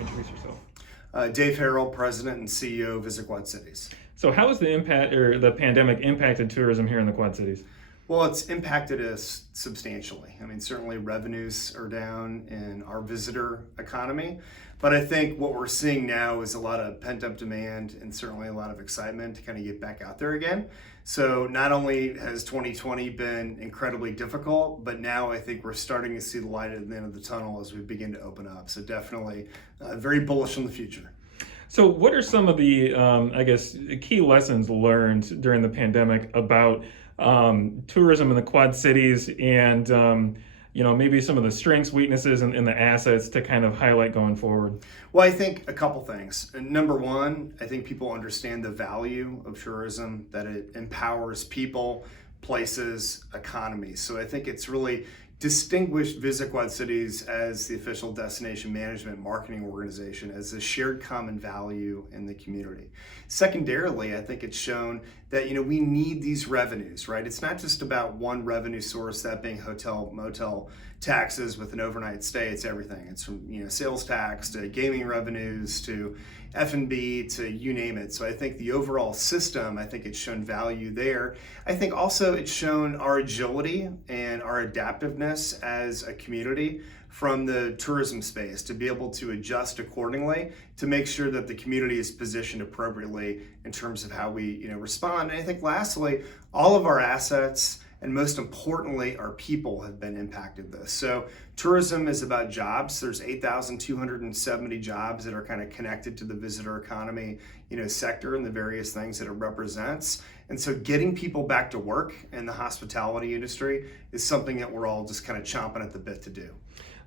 Introduce yourself. Dave Harrell, President and CEO of Visit Quad Cities. So, how has the impact or the pandemic impacted tourism here in the Quad Cities? Well, it's impacted us substantially. I mean, certainly revenues are down in our visitor economy, but I think what we're seeing now is a lot of pent-up demand and certainly a lot of excitement to kind of get back out there again. So not only has 2020 been incredibly difficult, but now I think we're starting to see the light at the end of the tunnel as we begin to open up. So definitely very bullish on the future. So, what are some of the, key lessons learned during the pandemic about tourism in the Quad Cities, and maybe some of the strengths, weaknesses, and the assets to kind of highlight going forward? Well, I think a couple things. Number one, I think people understand the value of tourism, that it empowers people, places, economies. So I think it's really distinguished Visit Quad Cities as the official destination management marketing organization as a shared common value in the community. Secondarily, I think it's shown that we need these revenues, right? It's not just about one revenue source, that being hotel, motel taxes with an overnight stay. It's everything. It's from sales tax to gaming revenues to F&B to you name it. So I think the overall system, I think it's shown value there. I think also it's shown our agility and our adaptiveness as a community from the tourism space to be able to adjust accordingly to make sure that the community is positioned appropriately in terms of how we respond. And I think lastly, all of our assets and most importantly, our people have been impacted this. So tourism is about jobs. There's 8,270 jobs that are kind of connected to the visitor economy, sector and the various things that it represents. And so getting people back to work in the hospitality industry is something that we're all just kind of chomping at the bit to do.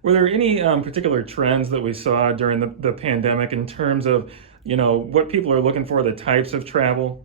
Were there any particular trends that we saw during the pandemic in terms of, what people are looking for, the types of travel?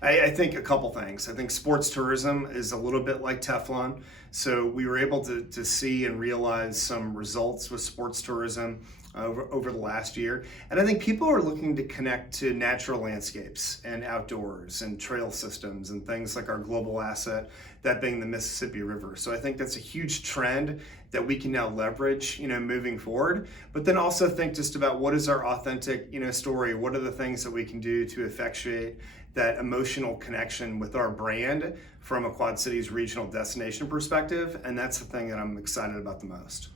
I think a couple things. I think sports tourism is a little bit like Teflon. So we were able to see and realize some results with sports tourism over the last year. And I think people are looking to connect to natural landscapes and outdoors and trail systems and things like our global asset, that being the Mississippi River. So I think that's a huge trend that we can now leverage, moving forward. But then also think just about what is our authentic, story? What are the things that we can do to effectuate that emotional connection with our brand from a Quad Cities regional destination perspective? And that's the thing that I'm excited about the most.